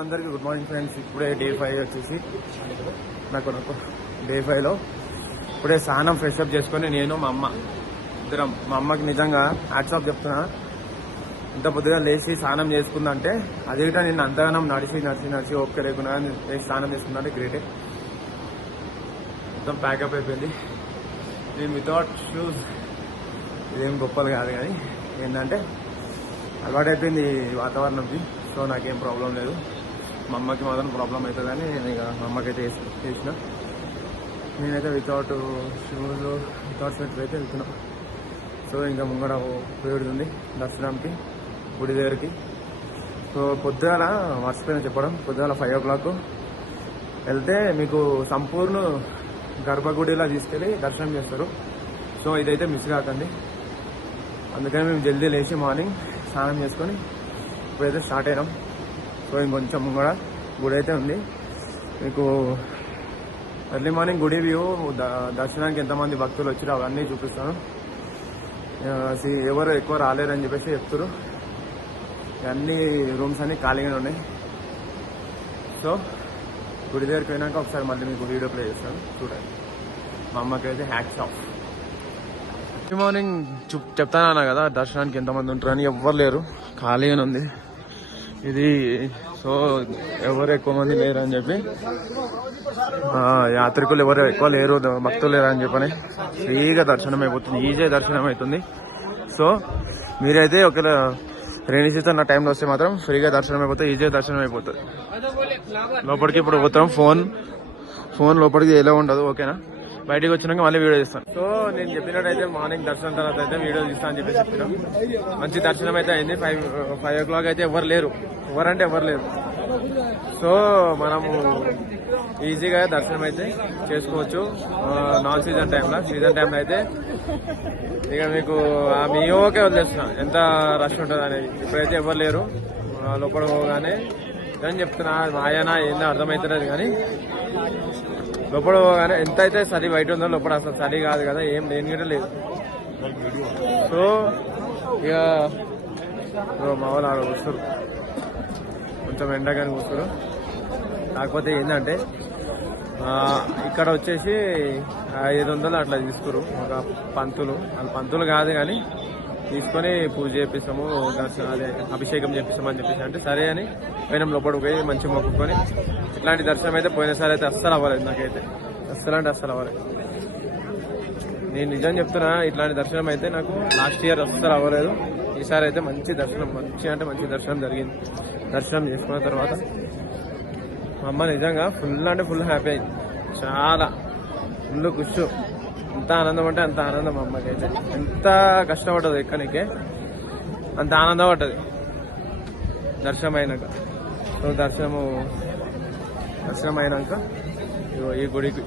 అందరికీ good morning friends. ఇప్పుడే day 5 వచ్చేసి నాకు డే 5లో ఇప్పుడే స్నానం ఫ్రెష్ అప్ చేసుకొని నేను మా అమ్మ ఇద్దరం. మా అమ్మకి నిజంగా హ్యాట్స్ ఆఫ్ చెప్తున్నా. ఇంత పొద్దుగా లేచి స్నానం చేసుకుందంటే అది కూడా నేను అంతగానం నడిచి ఓపిక లేకుండా లేచి స్నానం చేసుకుందంటే గ్రేటే. మొత్తం ప్యాకప్ అయిపోయింది. నేను వితౌట్ షూస్ ఇదేం గొప్పలు కాదు, కానీ ఏంటంటే అలవాటు అయిపోయింది వాతావరణంకి. సో నాకేం ప్రాబ్లం లేదు. మా అమ్మకి మాత్రం ప్రాబ్లం అవుతుందని నేను ఇక మా అమ్మకైతే చేసిన. నేనైతే వితౌట్ షూస్ వితౌట్ స్వెటర్ అయితే వెళ్తున్నా. సో ఇంకా ముంగడ పోయేది దర్శనంకి, గుడి దగ్గరికి. సో పొద్దుగాల మర్చిపోయిన చెప్పడం, పొద్దుగాల 5 o'clock వెళ్తే మీకు సంపూర్ణ గర్భగుడిలా తీసుకెళ్ళి దర్శనం చేస్తారు. సో ఇదైతే మిస్ కాకండి. అందుకని మేము జల్దీ లేచి మార్నింగ్ స్నానం చేసుకొని ఇప్పుడైతే స్టార్ట్ అయినాం. సో ఇంకొంచెం కూడా గుడి అయితే ఉంది. మీకు ఎర్లీ మార్నింగ్ గుడి వ్యూ, దర్శనానికి ఎంతమంది భక్తులు వచ్చారో అవన్నీ చూపిస్తాను. ఎవరు ఎక్కువ రాలేరని చెప్పేసి చెప్తారు. అన్ని రూమ్స్ అన్నీ ఖాళీగానే ఉన్నాయి. సో గుడి దగ్గరికి పోయినాక ఒకసారి మళ్ళీ మీకు వీడియో ప్లే చేస్తాను, చూడండి. మా అమ్మకి అయితే హ్యాట్స్ ఆఫ్. ఎర్లీ మార్నింగ్ చెప్తానన్నా కదా దర్శనానికి ఎంతమంది ఉంటారని. ఎవ్వరు లేరు, ఖాళీగానే ఉంది ఇది. సో ఎవరు ఎక్కువ మంది లేరు అని చెప్పి, యాత్రికులు ఎవరు ఎక్కువ లేరు, భక్తులు లేరు అని చెప్పని ఫ్రీగా దర్శనం అయిపోతుంది, ఈజీ దర్శనం అవుతుంది. సో మీరైతే ఒకవేళ రైనీ సీజన్ టైంలో వస్తే మాత్రం ఫ్రీగా దర్శనం అయిపోతుంది, ఈజీగా దర్శనం అయిపోతుంది. లోపలికి ఇప్పుడు పోతాం. ఫోన్ లోపలికి ఎలా ఉండదు, ఓకేనా? బయటకు వచ్చినాక మళ్ళీ వీడియో తీస్తాను. సో నేను చెప్పినట్టయితే మార్నింగ్ దర్శనం తర్వాత అయితే వీడియో తీస్తాను అని చెప్పేసి చెప్పినాం. మంచి దర్శనం అయితే అయింది. 5 o'clock అయితే ఎవరు లేరు, ఎవరంటే ఎవరు లేరు. సో మనము ఈజీగా దర్శనం అయితే చేసుకోవచ్చు. నాన్ సీజన్ టైంలో, సీజన్ టైంలో అయితే ఇక మీకు మీ ఓకే వదిలేస్తున్నా ఎంత రష్ ఉంటుంది అనేది. ఇప్పుడైతే ఎవరు లేరు. లోపల పోగానే అని చెప్తున్నా, మాయనా ఏందో అర్థమవుతున్నది. కానీ లోపల పోగానే ఎంత అయితే చలి బయట ఉందో, లోపల అసలు చలి కాదు కదా, ఏం లేని కూడా లేదు. సో ఇక మా వాళ్ళు ఆడ వస్తారు, కొంచెం ఎండగానే కూర్చోరు. కాకపోతే ఏంటంటే ఇక్కడ వచ్చేసి 500 అట్లా తీసుకురు ఒక పంతులు. వాళ్ళు పంతులు కాదు కానీ తీసుకొని పూజ చేపిస్తాము, అదే అభిషేకం చేపిస్తామని చెప్పేసి అంటే సరే అని పోయినాం. లోపలికి పోయి మంచిగా మొక్కుకొని ఇట్లాంటి దర్శనం అయితే పోయినసారి అయితే అస్సలు అవ్వలేదు. నాకైతే అస్సలు అంటే అస్సలు అవ్వలేదు. నేను నిజం చెప్తున్నా, ఇట్లాంటి దర్శనం అయితే నాకు లాస్ట్ ఇయర్ అస్సలు అవ్వలేదు. ఈసారి అయితే మంచి దర్శనం, మంచి దర్శనం జరిగింది. దర్శనం చేసుకున్న తర్వాత మా అమ్మ నిజంగా ఫుల్ హ్యాపీ అయింది. చాలా ఫుల్ ఖుషు. ఎంత ఆనందం అంటే అంత ఆనందం. మా అమ్మకి అయితే ఎంత కష్టపడ్డది ఎక్కడికే, అంత ఆనందం పడ్డది దర్శనం అయినాక. సో దర్శనం అయినాక ఈ గుడికి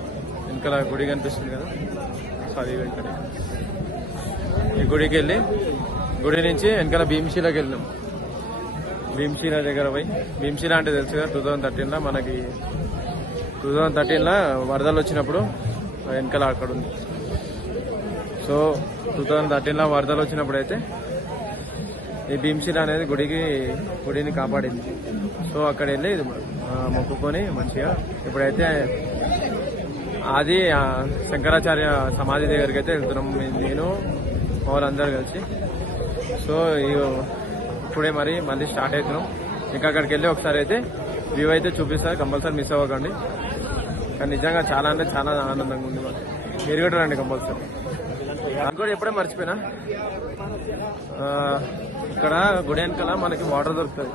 వెనకాల గుడి కనిపిస్తుంది కదా, సారీ వెంకట, ఈ గుడికి వెళ్ళి గుడి నుంచి వెనకాల భీమశిలకి వెళ్ళినాం. భీమశిల దగ్గర పోయి, భీమశిల అంటే తెలుసు కదా, 2013లో మనకి 2013లో వరదలు వచ్చినప్పుడు వెనకాల అక్కడ ఉంది. సో 2013లో వరదలు వచ్చినప్పుడు అయితే ఈ భీమశిల అనేది గుడిని కాపాడింది. సో అక్కడ వెళ్ళి మొక్కుకొని మంచిగా ఇప్పుడైతే అది శంకరాచార్య సమాధి దగ్గరికి అయితే వెళ్తున్నాం నేను మా వాళ్ళందరూ కలిసి. సో ఇప్పుడే మళ్ళీ స్టార్ట్ అవుతున్నాం. ఇంకా అక్కడికి వెళ్ళి ఒకసారి అయితే వ్యూ అయితే చూపిస్తారు, కంపల్సరీ మిస్ అవ్వకండి. కానీ నిజంగా చాలా అంటే చాలా ఆనందంగా ఉంది. మీరు కూడా రండి కంపల్సరీ. నాకు కూడా ఎప్పుడే మర్చిపోయినా, ఇక్కడ గుడి వెనకాల మనకి వాటర్ దొరుకుతుంది.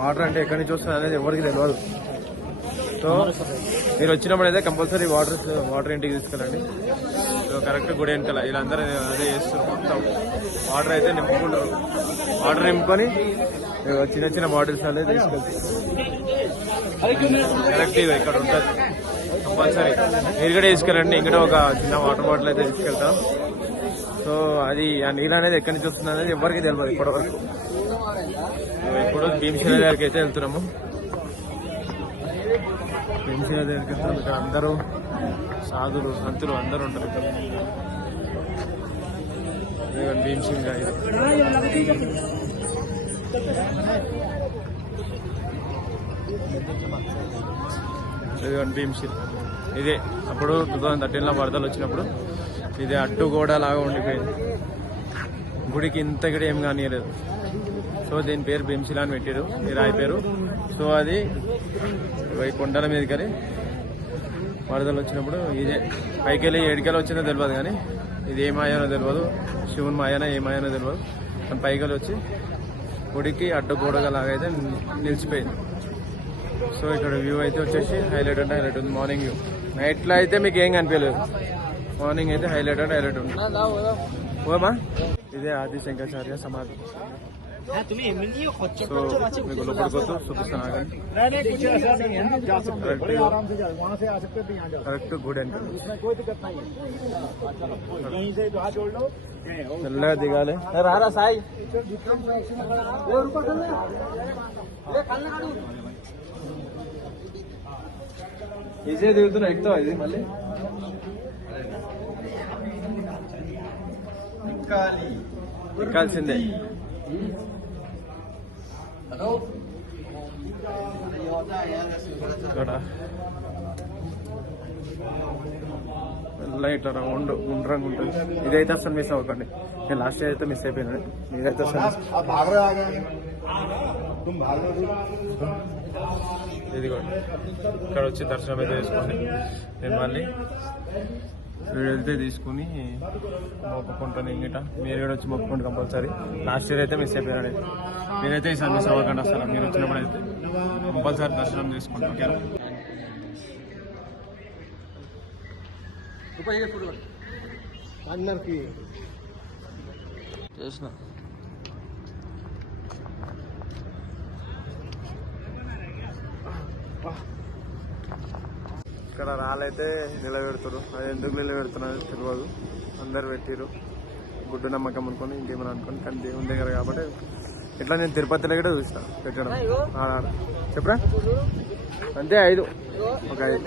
వాటర్ అంటే ఎక్కడి నుంచి వస్తుంది అనేది ఎవరికి తెలియదు. సో మీరు వచ్చినప్పుడు అయితే కంపల్సరీ వాటర్ ఇంటికి తీసుకెళ్ళండి. సో కరెక్ట్ గుడి వెనకాల వీళ్ళందరూ అదే చేస్తారు. మొత్తం వాటర్ అయితే నింపుకుంటారు. వాటర్ నింపుకొని చిన్న బాటిల్స్ అనేది తీసుకెళ్తారు. కరెక్ట్ ఇక్కడ ఉంటుంది కంపల్సరీ. మీరు కూడా తీసుకెళ్ళండి. ఇంకా ఒక చిన్న వాటర్ బాటిల్ అయితే తీసుకెళ్తాం. సో అది ఆ నీళ్ళు అనేది ఎక్కడి నుంచి వస్తుంది అనేది ఎవరికి తెలియదు ఇప్పటివరకు. ఇప్పుడు భీమశిల దగ్గరికి అయితే వెళ్తున్నాము. భీమశిల దగ్గరికి వెళ్తాం. ఇక్కడ అందరూ సాధులు సంతులు అందరూ ఉంటారు ఇక్కడ. భీమశిల ఇదిగోండి భీమ్షిల్. ఇదే అప్పుడు 2013లో వరదలు వచ్చినప్పుడు ఇది అడ్డు గోడ లాగా ఉండిపోయింది. గుడికి ఇంత కూడా ఏం కానియలేదు. సో దీని పేరు భీమ్శిల అని పెట్టారు, ఈ రాయి పేరు. సో అది కొండల మీదకి వెళ్ళి వరదలు వచ్చినప్పుడు ఇదే పైకి వెళ్ళి ఏడికెళ్ళి వచ్చిందో తెలియదు, కానీ ఇది ఏ మాయానో తెలియదు, శివుని మాయానో ఏ మాయానో తెలియదు. కానీ పైకి వెళ్ళి వచ్చి గుడికి అడ్డు గోడగా లాగా అయితే నిలిచిపోయింది. సో ఇక్కడ వ్యూ అయితే వచ్చేసి హైలైట్ అంటే హైలైట్ ఉంది. మార్నింగ్ వ్యూ, నైట్లో అయితే మీకు ఏం కనిపించలేదు, మార్నింగ్ అయితే హైలైట్ అంటే హైలైట్ ఉంది. ఓమా ఇదే ఆది శంకరాచార్య సమాధి. సో మీకు లోపలికి చూపిస్తాను. కరెక్ట్ గుడ్ అంటే మెల్లగా దిగాలి. రారా సాయి, ఈజీగా దిగుతున్నా, ఎక్కువ ఇది మళ్ళీ ఎక్కాల్సిందే. ఇక్కడ ఇట్లా రౌండ్ గుండ్రంగా ఉంటుంది. ఇదైతే అసలు మిస్ అవ్వకండి. నేను లాస్ట్ ఇయర్ అయితే మిస్ అయిపోయినా, మీరైతే అసలు ఇదిగోండి ఇక్కడ వచ్చి దర్శనం అయితే చేసుకోండి. నేను మళ్ళీ వెళ్తే తీసుకుని మొక్కుకుంటాను. ఇంగిట మీరు కూడా వచ్చి మొక్కుకుంటారు కంపల్సరీ. లాస్ట్ ఇయర్ అయితే మిస్ అయిపోయాను, మీరైతే ఈసారి మిస్ అవ్వకండి. అసలు మీరు వచ్చినప్పుడు అయితే కంపల్సరీ దర్శనం చేసుకుంటాం. ఓకేనా? చేసిన ఇక్కడ రాళ్ళైతే నిలబెడతారు. అది ఎందుకు నిలబెడుతున్నారు తెలియదు, అందరు పెట్టిరు గుడ్డు నమ్మకం అనుకొని, ఇంకేమైనా అనుకోని. కానీ దేవుని దగ్గర కాబట్టి ఇట్లా నేను తిరుపతిలో కూడా చూసిన పెట్టడం. చెప్పరా అంతే 5 ఒక 5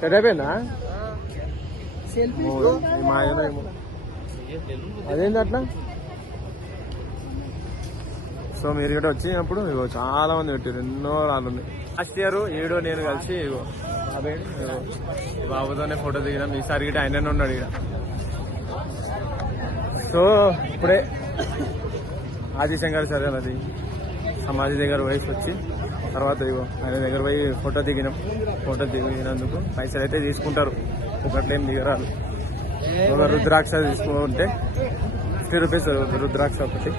సెట్ అయిపోయిందా? మా ఏమో అదేంటి అట్లా. సో మీరు కూడా వచ్చినప్పుడు ఇగో చాలా మంది పెట్టారు, ఎన్నో రాళ్ళు ఉన్నాయి. లాస్ట్ ఇయర్ ఏడో నేను కలిసి ఇగో బాబుతోనే ఫోటో దిగినాం. ఈసారి గిట్ట ఆయననే ఉన్నాడు ఇక్కడ. సో ఇప్పుడే ఆది శంకరాచార్య అది సమాధి దగ్గర వయసు వచ్చి తర్వాత ఇగో ఆయన దగ్గర పోయి ఫోటో దిగినాం. ఫోటో దిగినందుకు పైసలు అయితే తీసుకుంటారు, ఒకట్లేం దిగరాలు. ఒక రుద్రాక్ష తీసుకుంటే 50 రూపీస్ రుద్రాక్ష ఒకటి.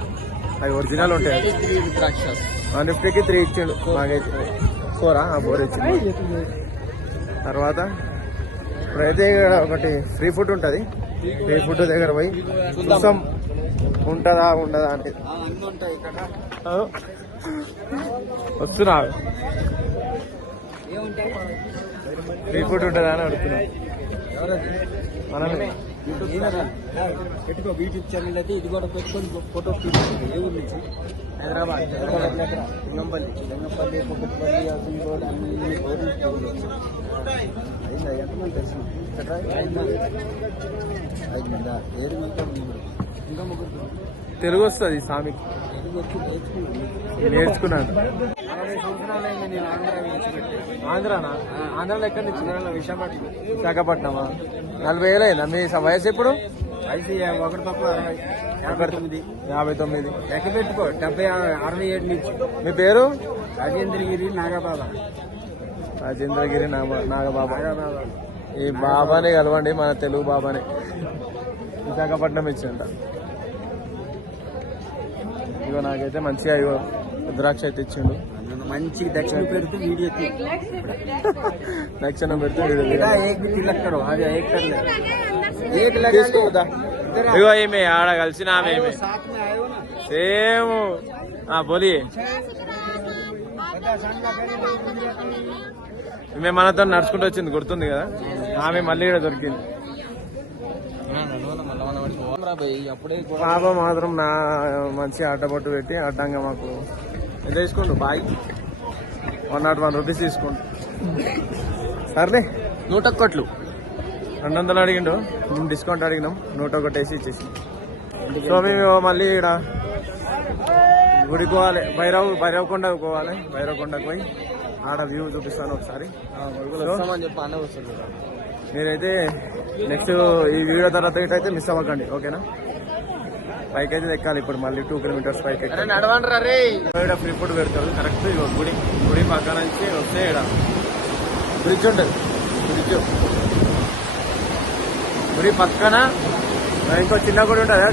అవి ఒరిజినల్ ఉంటాయి. 150కి 3 ఇచ్చిండు, మాకైతే 4 ఇచ్చిండు. తర్వాత ఇప్పుడైతే ఒకటి ఫ్రీ ఫుడ్ ఉంటుంది, ఫ్రీ ఫుడ్ దగ్గర పోయి చూసాం ఉంటుందా ఉండదా అంటే. వస్తున్నా ఫ్రీ ఫుడ్ ఉంటుందా అని అడుగుతున్నా. మనమే పెట్టుకో యూట్యూబ్ ఛానల్ అయితే ఇది కూడా పెట్టుకొని ఫోటో తీసుకుంటుంది. ఏ ఊరు నుంచి? హైదరాబాద్, లింగంపల్లి, కుక్కట్పల్లి, అసలు రోడ్ అన్ని రోడ్లు ఎంతమంది దర్శనం? 5 మందా? 7 మంది ఇంకా ముగ్గురు. తెలుగు వస్తుంది స్వామికి, నేర్చుకున్నాను. 40 సంవత్సరాలైంది నేను ఆంధ్రానా? ఆంధ్రాలో ఎక్కడి నుంచి? విశాఖపట్నమా? 40 అయిందా మీ వయసు? ఇప్పుడు వయసు 1 తక్కువ 59. లెక్క పెట్టుకో. 67 నుంచి. మీ పేరు? రాజేంద్రగిరి నాగబాబా. రాజేంద్రగిరి నాగబాబా. ఈ బాబానే కలవండి, మన తెలుగు బాబానే. విశాఖపట్నం ఇచ్చింట. ఇగో నాకైతే మంచిగా ఇగో రుద్రాక్ష అయితే ఇచ్చిండు. మంచి దక్షిణ పెడుతూ వీడియో దక్షిణ పెడుతూ వీడియో. ఇగో ఏమే ఆడ కలిసిన ఆమె సేమ్ బోలి మేము మనతో నడుచుకుంటూ వచ్చింది, గుర్తుంది కదా? ఆమె మళ్ళీ ఇక్కడ దొరికింది. పాప మాత్రం నా మంచి అడ్డబొట్టు పెట్టి అడ్డంగా మాకు ఎంత తీసుకోండు? బాయ్ 101 రూపీస్ తీసుకోండి. సర్లే 101 200 అడిగిండు, మేము డిస్కౌంట్ అడిగినాం, 101 వేసి ఇచ్చేసి. సో మేము మళ్ళీ ఇక్కడ గుడికి పోవాలి, భైరవకొండకు పోవాలి. భైరవకొండకు పోయి ఆడ వ్యూ చూపిస్తాను ఒకసారి. మీరైతే నెక్స్ట్ ఈ వీడియో తర్వాత అయితే మిస్ అవ్వకండి, ఓకేనా? పైకి అయితే ఎక్కాలి ఇప్పుడు, మళ్ళీ 2 కిలోమీటర్స్ పైకి ఇక్కడ ఫ్రీ ఫుడ్ పెడతారు. కరెక్ట్ గుడి పక్కన నుంచి వస్తే ఇక్కడ బ్రిడ్జ్ ఉంటుంది. గుడి పక్కన ఇంకో చిన్న గుడి ఉంటుంది.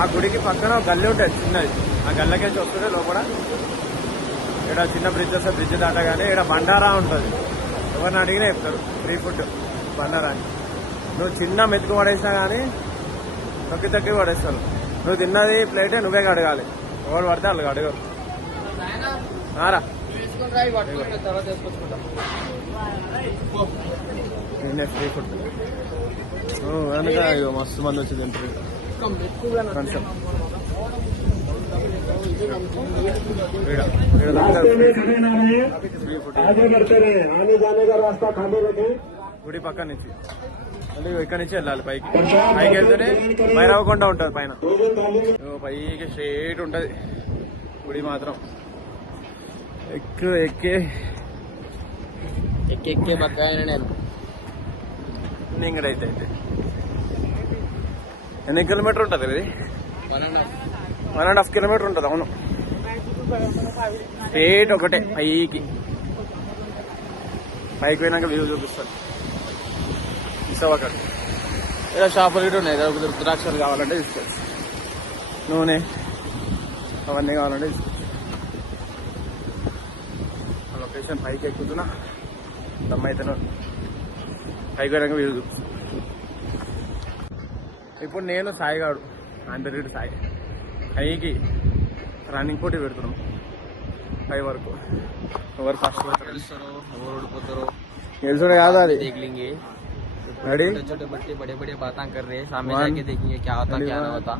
ఆ గుడికి పక్కన ఒక గల్లీ ఉంటుంది చిన్నది. ఆ గల్లకేసి వస్తుంటే లోపల ఇక్కడ చిన్న బ్రిడ్జ్ వస్తుంది. బ్రిడ్జ్ దాటగానే ఇక్కడ బండారా ఉంటుంది. ఎవరిని అడిగినా చెప్తారు ఫ్రీ ఫుడ్ బండారా అని. నువ్వు చిన్న మెతుకు పడేసినా కానీ తొక్కి పడేస్తాను. నువ్వు తిన్నది ప్లేటే నువ్వే కడగాలి, ఎవరు పడితే వాళ్ళు అడగరు. ఫ్రీ ఫుడ్ కనుక మస్తు మంది వచ్చి తింటారు. గుడి పక్క నుంచి మళ్ళీ ఇక్కడ నుంచి వెళ్ళాలి పైకి. వెళ్తేనే భైరవకొండ ఉంటుంది పైన. పైకి స్ట్రేట్ ఉంటుంది గుడి మాత్రం. ఎక్కే బక్కాయన నేను ఇక్కడైతే ఎన్ని కిలోమీటర్ ఉంటుంది ఇది? 1.5 కిలోమీటర్ ఉంటుంది. అవును, స్ట్రేట్ ఒకటే పైకి పోయినాక వ్యూ చూపిస్తాను. మిస్ అవ్వకండి. ఇలా షాపులు కూడా ఉన్నాయి. రుద్రాక్షలు కావాలంటే తీసుకోవచ్చు, నూనె అవన్నీ కావాలంటే తీసుకోవచ్చు. లొకేషన్ పైకి ఎక్కుతున్నా, దమ్మైతేనే పైకి పోయినాక వ్యూ చూపిస్తాను. ఇప్పుడు నేను సాయిగాడు అంతరెడ్డి సాయి పైకి రన్నింగ్ పోటీ పెడుతున్నాం 5 వరకు. ఎవరు ఫస్ట్ గెలుస్తారో ఎవరు ఓడిపోతారో గెలుచుడే కాదు అది. రెడీ? छोटे बच्चे बड़े बड़े बातें कर रहे हैं, सामने जाके देखेंगे क्या होता क्या नहीं होता.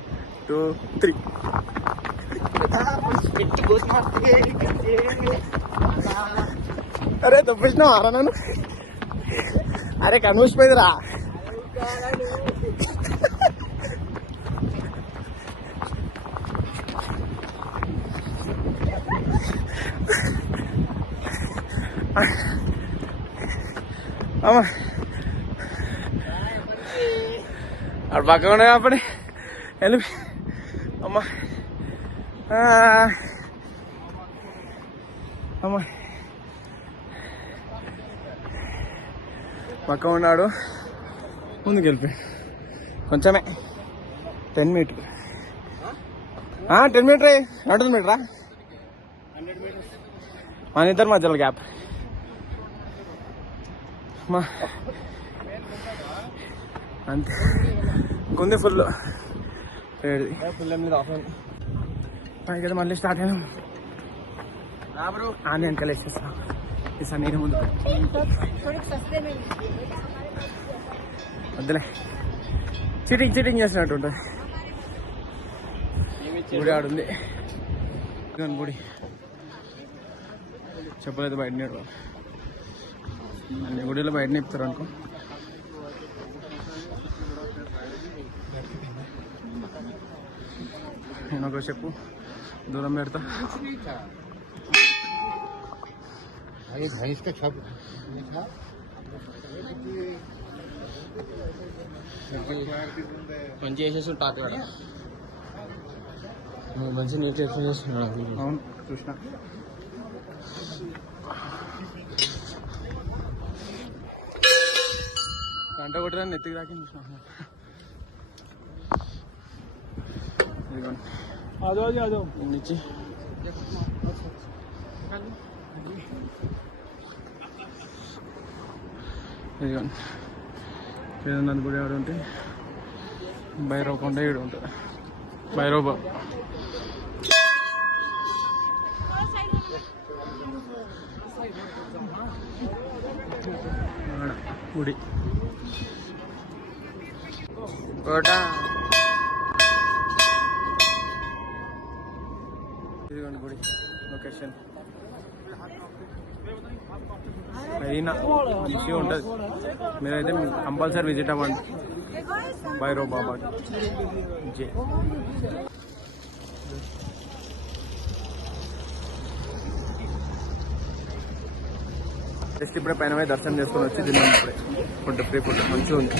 2, 3. अरे तो प्रश्न आ रहा ना. अरे कन्वर्स पे रहा. అమ్మా అక్కడ పక్కన ఉన్నాయి అప్పుడే వెళ్ళి అమ్మా అమ్మా పక్క ఉన్నాడు. ముందుకు వెళ్ళిపోయి కొంచెమే 10 మీటర్ 10 మీటరే 100 మీటరా మన ఇద్దరు మధ్యలో గ్యాప్. అంతే కొంది ఫుల్ పైకి మళ్ళీ స్టార్ట్ అయినా. ఆన్లైన్ కలెక్షన్ ఈసారి నేను ముందు వద్దులే, చీటింగ్ చేసినట్టు ఉంటుంది. గుడి ఆడుంది గుడి. చెప్పలేదు బయట అన్ని గుడిలో బయట నిపుతారు అనుకో. నేను ఒక చెప్పు దూరం పెడతా. మంచి వేసేసి టాక్ మంచి నీట్ ఎక్స్ప్లెయిన్ చేస్తున్నాడు. అవును చూసిన. గంట కొట్టరా నెత్తికి రాకి చూసిన. నుంచి ఇదిగోండి కేదార్నాథ్ గుడి ఆడ ఉంటే భైరవకొండ ఈడు ఉంటుంది. భైరవ గుడి కోట. ఇదిగోండి గుడి లొకేషన్ అయినా ఈజీ ఉంటుంది. మీరైతే కంపల్సరీ విజిట్ అవ్వండి భైరవ్ బాబా. జై జస్ట్ ఇప్పుడే పైన పోయి దర్శనం చేసుకొని వచ్చి తిన్నాం. ఇప్పుడే ఫుడ్ ఫ్రీ ఫుడ్ మంచిగా ఉంది.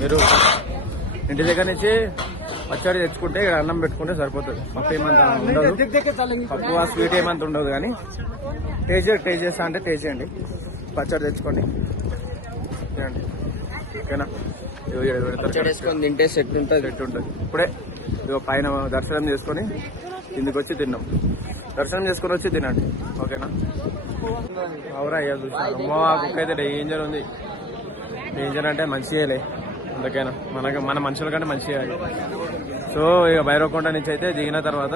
మీరు ఇంటి దగ్గర నుంచి పచ్చడి తెచ్చుకుంటే ఇక్కడ అన్నం పెట్టుకుంటే సరిపోతుంది. పప్పు ఏమంత ఉండదు, పప్పు ఆ స్వీట్ ఏమంత ఉండదు. కానీ టేస్ట్ చేస్తా అంటే టేస్ట్ చేయండి, పచ్చడి తెచ్చుకోండి తినండి. ఓకేనా? తింటే సెట్ ఉంటుంది. ఇప్పుడే ఇదిగో పైన దర్శనం చేసుకొని కిందికి వచ్చి తిన్నాం. దర్శనం చేసుకొని వచ్చి తినండి. ఓకేనా? అవురా అయ్యా చూసా అమ్మో ఆ కుక్క అయితే డేంజర్ ఉంది. డేంజర్ అంటే మంచిగాలే, అందుకేనా మన మనుషుల కంటే మంచిగా. సో ఇక భైరవకొండ నుంచి అయితే దిగిన తర్వాత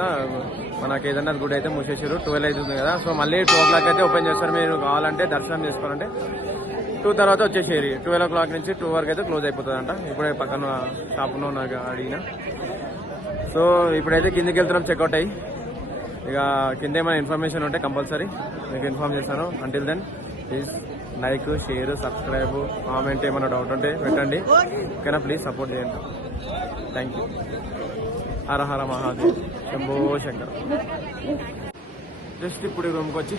మనకి ఏదన్నా గుడి అయితే మూసేసారు. 12 అవుతుంది కదా. సో మళ్ళీ 2 o'clock అయితే ఓపెన్ చేస్తారు. మీరు కావాలంటే దర్శనం చేసుకోవాలంటే 2 తర్వాత వచ్చేసేది. 12 o'clock నుంచి 2 వరకు అయితే క్లోజ్ అయిపోతుంది అంట. ఇప్పుడే పక్కన షాప్లో నాకు అడిగిన. సో ఇప్పుడైతే కిందికి వెళ్తున్నాం చెక్అవుట్ అయ్యి. ఇక కింద ఏమైనా ఇన్ఫర్మేషన్ ఉంటే కంపల్సరీ మీకు ఇన్ఫార్మ్ చేస్తాను. Until then please like, share, subscribe, comment, ఏమైనా డౌట్ ఉంటే పెట్టండి. ఓకేనా? ప్లీజ్ సపోర్ట్ చేయండి. Thank you. Hara Hara Mahadev, Shambho Shankar. Just ఇప్పుడు రూమ్కి వచ్చి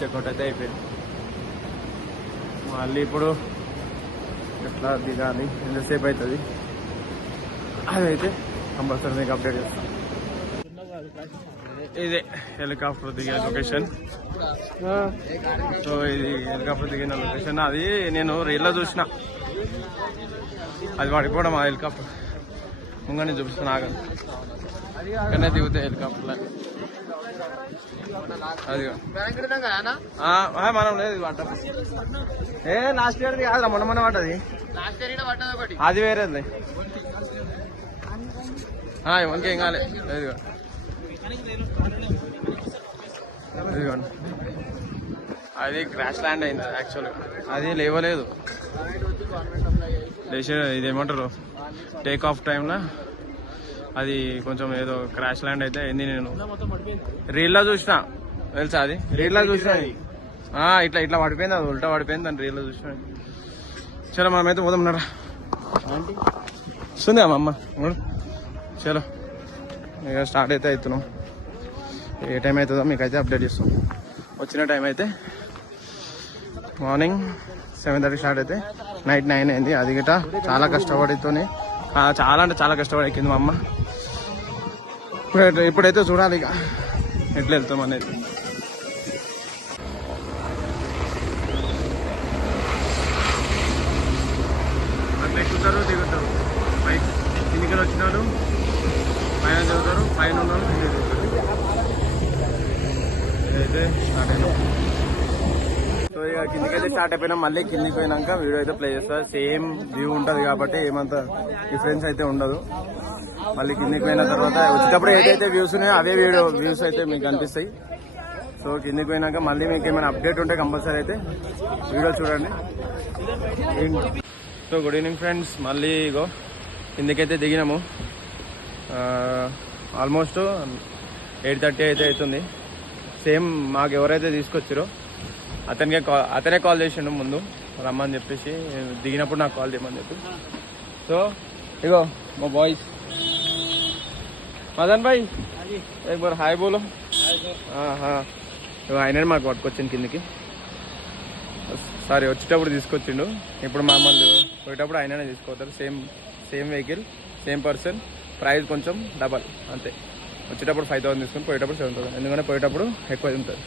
చెక్అవుట్ అయితే అయిపోయింది. మళ్ళీ ఇప్పుడు ఎట్లా దిగాలి, ఎంతసేపు అవుతుంది అదైతే కంపల్సరీ మీకు అప్డేట్ చేస్తాను. ఇదే హెలికాప్టర్ దిగే లొకేషన్. సో ఇది హెలికాప్టర్ దిగిన లొకేషన్. అది నేను రీల్లో చూసిన, అది పడిపోవడం ఆ హెలికాప్టర్ ముంగని చూపిస్తున్నా. ఆగండి, ఇక్కడనే దిగుతాయి హెలికాప్టర్లో. అది మనం లేదు పట్ట. లాస్ట్ ఇయర్ కాదు, మొన్న పడ్డది. అది వేరేది. ఇంకేం కాలేదు. ఇదిగోండి, అది క్రాష్ ల్యాండ్ అయింది. యాక్చువల్గా అది లేవలేదు. ఇదేమంటారు టేక్ ఆఫ్ టైంలో అది కొంచెం ఏదో క్రాష్ ల్యాండ్ అయితే అయింది. నేను రీల్లో చూసిన, తెలుసా? అది రీల్లో చూసిన. ఇట్లా ఇట్లా పడిపోయింది, అది ఉల్టా పడిపోయింది. దాన్ని రీల్లో చూసిన. చలో మనమైతే పోదామన్నారా? వస్తుంది అమ్మ. చలో ఇక స్టార్ట్ అయితే అవుతున్నాం. ఏ టైం అవుతుందో మీకైతే అప్డేట్ చేస్తాం. వచ్చిన టైం అయితే మార్నింగ్ 7:30 స్టార్ట్ అయితే నైట్ 9 అయింది. అది గిట చాలా కష్టపడితోనే, చాలా అంటే చాలా కష్టపడి ఎక్కింది మా అమ్మ. ఇప్పుడైతే చూడాలి ఇక ఎట్లా వెళ్తాం అనేది. అట్లా ఎక్కుతారు దిగుతారు. బైక్ కిందికి వచ్చిన వాళ్ళు పైన దిగుతారు, పైన ఉన్న వాళ్ళు కింద దిగుతారు. ఇదైతే స్టార్ట్ అయినాం. సో ఇక కిందికైతే స్టార్ట్ అయిపోయినాం. మళ్ళీ కిందికి పోయినాక వీడియో అయితే ప్లే చేస్తారు. సేమ్ వ్యూ ఉంటుంది కాబట్టి ఏమంత డిఫరెన్స్ అయితే ఉండదు. మళ్ళీ కిందికి పోయిన తర్వాత వచ్చేటప్పుడు ఏదైతే వ్యూస్ ఉన్నాయో అవే వ్యూస్ అయితే మీకు కనిపిస్తాయి. సో కిందికి పోయినాక మళ్ళీ మీకు ఏమైనా అప్డేట్ ఉంటే కంపల్సరీ అయితే వీడియో చూడండి. సో గుడ్ ఈవినింగ్ ఫ్రెండ్స్, మళ్ళీ ఇగో కిందికైతే దిగినాము. ఆల్మోస్ట్ 8:30 అయితే అవుతుంది. సేమ్ మాకు ఎవరైతే తీసుకొచ్చారో అతనే కాల్ చేసిండు ముందు రమ్మని చెప్పేసి, దిగినప్పుడు నాకు కాల్ చేయమని చెప్పి. సో ఇగో మా బాయ్స్. మదన్ భాయ్ एक बार हाय बोलो. ఆయనే మాకు పట్టుకొచ్చిండు కిందికి. సారీ వచ్చేటప్పుడు తీసుకొచ్చిండు. ఇప్పుడు మమ్మల్ని పోయేటప్పుడు ఆయననే తీసుకుపోతారు. Same vehicle, same person, price కొంచెం డబల్ అంతే. వచ్చేటప్పుడు 5,000 తీసుకుని, పోయేటప్పుడు 7,000. ఎందుకంటే పోయేటప్పుడు ఎక్కువ ఉంటుంది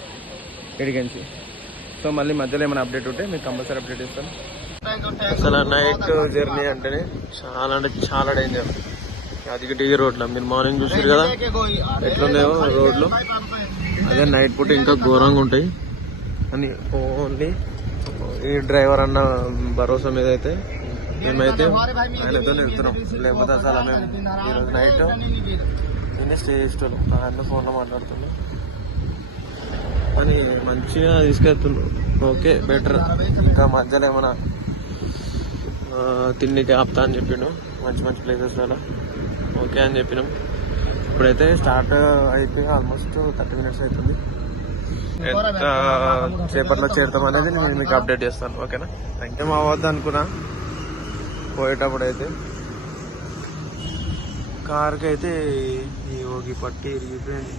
ఇడికించి. సో మళ్ళీ మధ్యలో ఏమైనా అప్డేట్ ఉంటే మీకు కంపల్సరీ అప్డేట్ ఇస్తాను. అసలు నైట్ జర్నీ అంటేనే చాలా అంటే చాలా డేంజర్. అది టీవీ రోడ్లో మీరు మార్నింగ్ చూసారు కదా ఎట్లున్నాయో రోడ్లు, అదే నైట్ పూట ఇంకా ఘోరంగా ఉంటాయి అని ఓన్లీ ఈ డ్రైవర్ అన్న భరోసా మీద అయితే మేమైతే ఆయనతో వెళ్తున్నాం. లేకపోతే అసలు మేము ఈరోజు నైట్ నేనే స్టే చేస్తున్నాం. ఆయన ఫోన్లో మాట్లాడుతున్నాం కానీ మంచిగా తీసుకెళ్తున్నాం. Okay better. ఇంకా మధ్యలో ఏమైనా తిండికి ఆపుతా అని చెప్పిండు, మంచి మంచి ప్లేసెస్ వల్ల ఓకే అని చెప్పినాం. ఇప్పుడైతే స్టార్ట్ అయితే ఆల్మోస్ట్ 30 minutes అవుతుంది. ఎంత సేపట్లో చేరుతాం అనేది నేను మీకు అప్డేట్ చేస్తాను. ఓకేనా? ఏం అవ్వద్దు అనుకున్నా. పోయేటప్పుడు అయితే కార్కి అయితే ఈ పట్టి ఇరిగిపోయింది.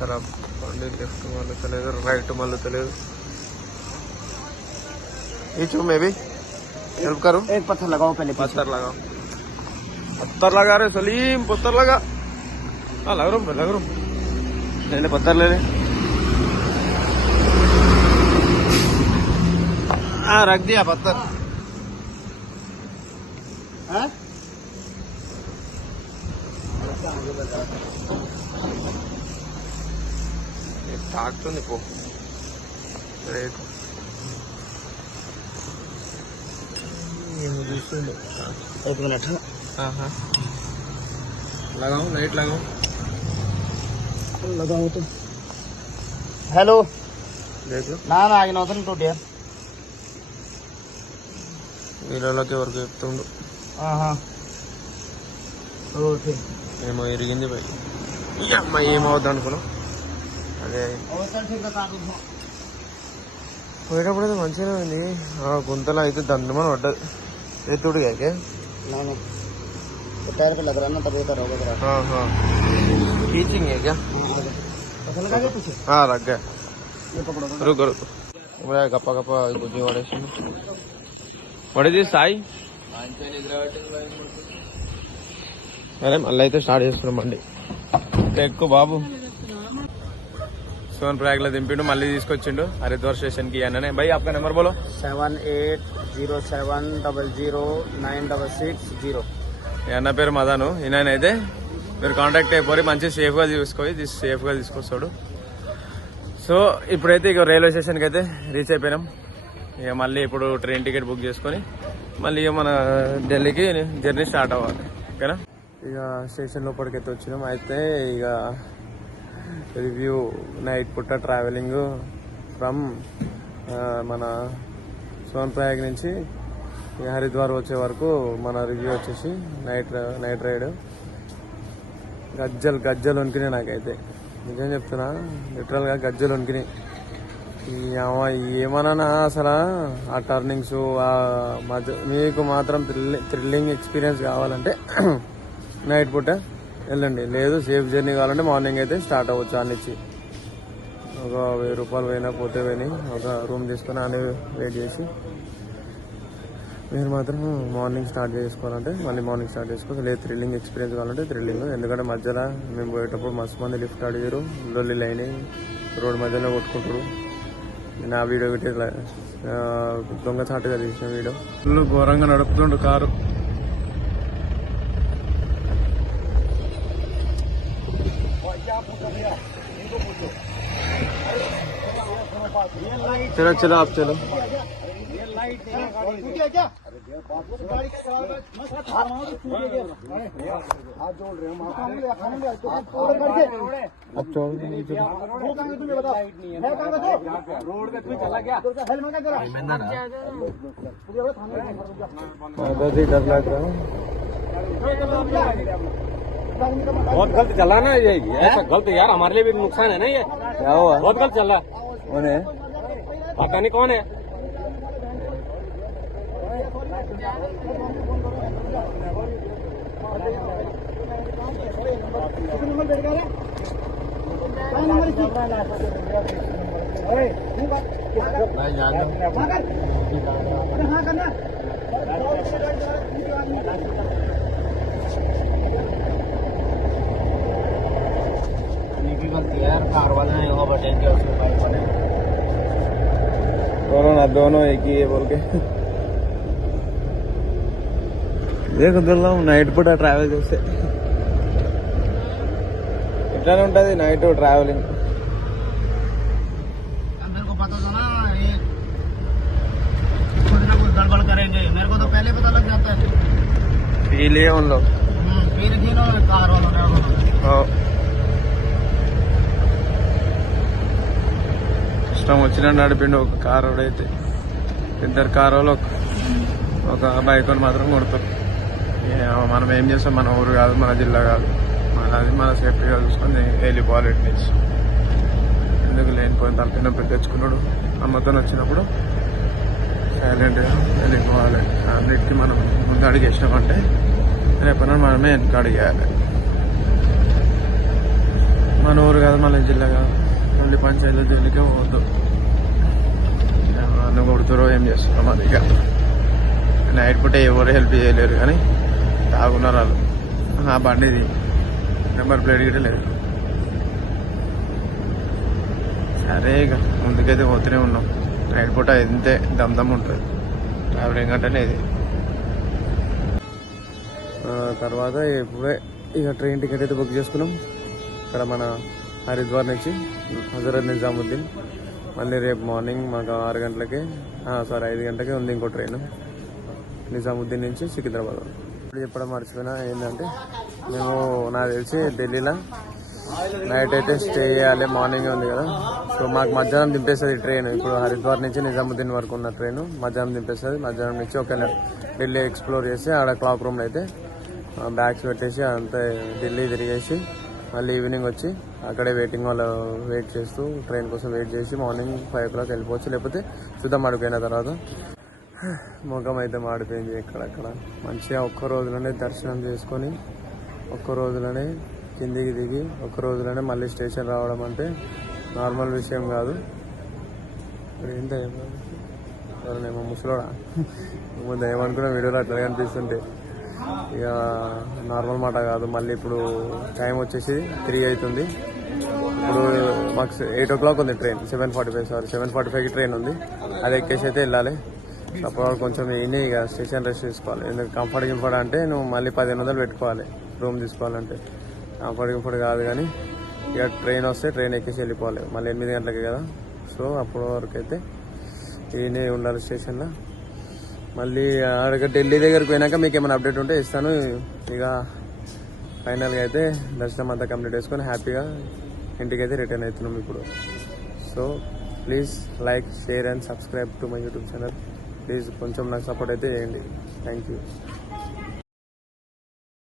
ఖరాబ్. బండి లెఫ్ట్ మళ్ళీ రైట్ మళ్ళీ తెలియదు. नीचे में भी हेल्प करो. एक पत्थर लगाओ पहले. पत्थर लगा रहे सलीम. पत्थर लगा. हाँ लग रहा ले पत्थर ले. हाँ रख दिया पत्थर. తాకుతుంది పో. एक मिनट. हाँ लगाओ लाइट लगाओ तो. हेलो देख लो. ना आगे नौतन टूट यार. వీళ్ళకి వరకు చెప్తుండు. ఏమో ఎరిగింది పోయి. ఈ అమ్మాయి ఏమవుద్ది అనుకున్నాం. అదే పోయేటప్పుడు అయితే మంచిగా ఉంది. గుంతలో అయితే దండమని పడ్డది. ఎత్తుడు కాకే टायर पे लग रहा है ना, तब ये करोगे जरा. हाँ खींचिंग है क्या? ऐसा लगा के पीछे. हाँ लग गया. ये पकड़ो. रुको गप्पा गप्पा गुज्जी पड़ेसी. పడేది సాయి. అరే మళ్ళీ అయితే స్టార్ట్ చేస్తున్నాం బండి. ఎక్కువ బాబు सोन प्रयाग లో దింపిండు. మళ్ళీ తీసుకొచ్చిండు హరిద్వార్ స్టేషన్ కి. అన్ననే भाई आपका नंबर बोलो. 7807009660. ఈ అన్న పేరు మదను. ఈయనైతే మీరు కాంటాక్ట్ అయిపోయి మంచి సేఫ్ గా తీసుకొస్తాడు. సో ఇప్పుడైతే ఇక రైల్వే స్టేషన్ కి అయితే రీచ్ అయిపోయినాం. ఇక మళ్ళీ ఇప్పుడు ట్రైన్ టికెట్ బుక్ చేసుకొని మళ్ళీ ఇక మన ఢిల్లీకి జర్నీ స్టార్ట్ అవ్వాలి. ఓకేనా. ఇక స్టేషన్ లోపలికి అయితే వచ్చినాం. అయితే ఇక రివ్యూ నైట్ పూట ట్రావెలింగ్ ఫ్రమ్ మన సోన్ ప్రయాగ్ నుంచి హరిద్వార్ వచ్చే వరకు మన రివ్యూ వచ్చేసి నైట్ రైడ్. గజ్జలు వణికినాయి నాకైతే. నిజం చెప్తున్నా, లిటరల్గా గజ్జలు వణికినాయి. ఏమన్నా అసలు ఆ టర్నింగ్స్ మీకు మాత్రం థ్రిల్లింగ్ ఎక్స్పీరియన్స్ కావాలంటే నైట్ పూట వెళ్ళండి. లేదు సేఫ్ జర్నీ కావాలంటే మార్నింగ్ అయితే స్టార్ట్ అవ్వచ్చు. అన్నిచ్చి ఒక 1000 రూపాయలు పోయినా పోతే పోయి ఒక రూమ్ తీసుకొని అన్నీ వెయిట్ చేసి మీరు మాత్రం మార్నింగ్ స్టార్ట్ చేసుకోవాలంటే మళ్ళీ మార్నింగ్ స్టార్ట్ చేసుకోవచ్చు. లేదు థ్రిల్లింగ్ ఎక్స్పీరియన్స్ కావాలంటే థ్రిల్లింగ్. ఎందుకంటే మధ్యలో మేము పోయేటప్పుడు మస్తు మంది లిఫ్ట్ అడిగారు. లొల్లి లైన్ రోడ్ మధ్యలో కొట్టుకుంటారు. నా వీడియో పెట్టి దొంగచాటుగా తీసిన వీడియో. ఫుల్ ఘోరంగా నడుపుతుండు కారు. చలో आप चलो. डर लग रहा है. बहुत गलत चल रहा है ना ये. ऐसा गलत यार हमारे लिए भी नुकसान है ना ये. क्या हुआ? बहुत गलत चल रहा है. कौन है? पता नहीं कौन है. यार कार वाले ने यहाँ बैठेंगे उसके बाइक वाले दोनों एक ही है बोल के. देखो నైట్ పూట ట్రావెల్ చేస్తే ఎట్లానే ఉంటుంది నైట్ ట్రావెలింగ్. मेरे को पता था ना ये कुछ ना कुछ गड़बड़ करेंगे. मेरे को तो पहले पता लग जाता है. पी लिए उन लोग. फिर भी ना कार वालों ने ఇష్టం వచ్చినట్టు నడిపిండు ఒక కారు అయితే. 2 కారు వాళ్ళు ఒక బైక్ మాత్రం కొడతారు. మనం ఏం చేస్తాం, మన ఊరు కాదు, మన జిల్లా కాదు, మనది మన సేఫ్టీగా చూసుకొని వెళ్ళిపోవాలి. ఇటు నుంచి ఎందుకు లేనిపోయిన తలకింద పెట్టి తెచ్చుకున్నాడు. అమ్మతో వచ్చినప్పుడు సైలెంట్గా వెళ్ళిపోవాలి. అన్నిటికీ మనం ముందు అడిగేసినామంటే రేపన్నా మనమే వెనక అడిగేయాలి. మన ఊరు కాదు, మళ్ళీ జిల్లా కాదు, ఓన్లీ పంచాయతీ జోలికే పోవద్దు. నన్ను కొడుతురో ఏం చేస్తున్నాం అది. ఇక నైట్ పూట ఎవరు హెల్ప్ చేయలేరు కానీ తాగున్నారు వాళ్ళు. ఆ బండిది నెంబర్ ప్లేట్ గిట్ట లేదు. సరే ఇక ముందుకైతే పోతూనే ఉన్నాం. నైట్ పూట ఎంతే దమ్ ఉంటుంది ట్రావెలింగ్ అంటేనే ఇది. తర్వాత ఇప్పుడే ఇక ట్రైన్ టికెట్ అయితే బుక్ చేసుకున్నాం. ఇక్కడ మన హరిద్వార్ నుంచి హజరత్ నిజాముద్దీన్. మళ్ళీ రేపు మార్నింగ్ మాకు 6 గంటలకి 5 గంటలకి ఉంది ఇంకో ట్రైన్ నిజాముద్దీన్ నుంచి సికింద్రాబాద్. ఇప్పుడు చెప్పడం మర్చిపోయినా ఏంటంటే, మేము నాకు తెలిసి ఢిల్లీలో నైట్ అయితే స్టే చేయాలి, మార్నింగ్ ఉంది కదా. సో మాకు మధ్యాహ్నం దింపేస్తుంది ట్రైన్. ఇప్పుడు హరిద్వార్ నుంచి నిజాముద్దీన్ వరకు ఉన్న ట్రైన్ మధ్యాహ్నం దింపేస్తుంది. మధ్యాహ్నం నుంచి ఒక ఢిల్లీ ఎక్స్ప్లోర్ చేసి ఆడ క్లాక్ రూమ్లో అయితే బ్యాగ్స్ పెట్టేసి అంతా ఢిల్లీ తిరిగేసి మళ్ళీ ఈవినింగ్ వచ్చి అక్కడే వెయిటింగ్ వాళ్ళు వెయిట్ చేస్తూ ట్రైన్ కోసం వెయిట్ చేసి మార్నింగ్ 5 o'clock వెళ్ళిపోవచ్చు. లేకపోతే చూద్దాం మాడిపోయిన తర్వాత. ముఖం అయితే మాడిపోయింది ఎక్కడక్కడ. మంచిగా ఒక్క రోజులోనే దర్శనం చేసుకొని ఒక్క రోజులోనే కిందికి దిగి ఒక్క రోజులోనే మళ్ళీ స్టేషన్ రావడం అంటే నార్మల్ విషయం కాదు. ఇప్పుడు ఏంటో ఎవరనేమో ముసలోడా ముందు ఏమనుకున్నా వీడియోలో అట్లా కనిపిస్తుంటే ఇక నార్మల్ మాట కాదు. మళ్ళీ ఇప్పుడు టైం వచ్చేసి 3 అవుతుంది. ఇప్పుడు మాకు 8 o'clock ఉంది ట్రైన్. 7:45కి ట్రైన్ ఉంది. అది ఎక్కేసి అయితే వెళ్ళాలి. అప్పుడు కొంచెం ఇన్ని ఇక స్టేషన్ రెస్ట్ తీసుకోవాలి. ఎందుకు కంఫర్ట్ అంటే నువ్వు మళ్ళీ 1500 పెట్టుకోవాలి రూమ్ తీసుకోవాలంటే. కంఫర్ట్ కాదు కానీ ఇక ట్రైన్ వస్తే ట్రైన్ ఎక్కేసి వెళ్ళిపోవాలి. మళ్ళీ 8 గంటలకి కదా. సో అప్పటి వరకు అయితే ఈయనే ఉండాలి స్టేషన్లో. మళ్ళీ ఢిల్లీ దగ్గరికి పోయినాక మీకు ఏమైనా అప్డేట్ ఉంటే ఇస్తాను. ఇక ఫైనల్గా అయితే దర్శనం అంతా కంప్లీట్ చేసుకొని హ్యాపీగా ఇంటికైతే రిటర్న్ అవుతున్నాం ఇప్పుడు. So please like, share and subscribe to my YouTube channel. Please కొంచెం నాకు సపోర్ట్ అయితే చేయండి. Thank you.